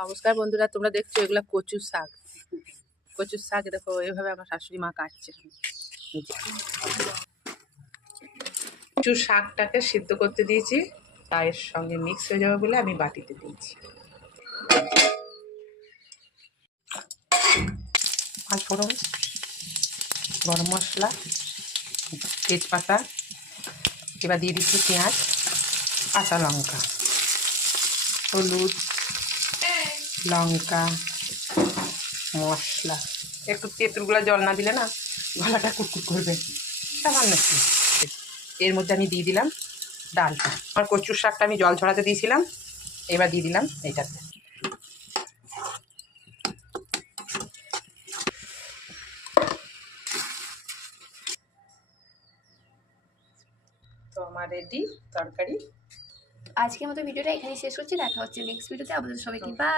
নমস্কার বন্ধুরা, তোমরা দেখছো এগুলা কচুর শাক। কচুর শাক দেখো এভাবে আমার শাশুড়ি মা কাটছে। কচুর শাকটাকে সিদ্ধ করতে দিয়েছি, চায়ের সঙ্গে মিক্স হয়ে যাবে বলে আমি বাটিতে দিয়েছি। পাঁচফোড়ন, গরম মশলা, তেজপাতা, এবার দিয়ে দিচ্ছি পেঁয়াজ, কাঁচা লঙ্কা, হলুদ, লঙ্কা, মশলা। একটু তেঁতুলগুলো জল না দিলে না গলাটা কুটকুট করবে, সামান্য একটু। এর মধ্যে আমি দিয়ে দিলাম ডালটা। আমার কচুর শাকটা আমি জল ছড়াতে দিয়েছিলাম, এবার দিয়ে দিলাম এইটাতে। তো আমার রেডি তরকারি। আজকের মতো ভিডিওটা এখানেই শেষ করছি। দেখা হচ্ছে নেক্সট ভিডিওতে। আপনাদের সবাইকে বাই।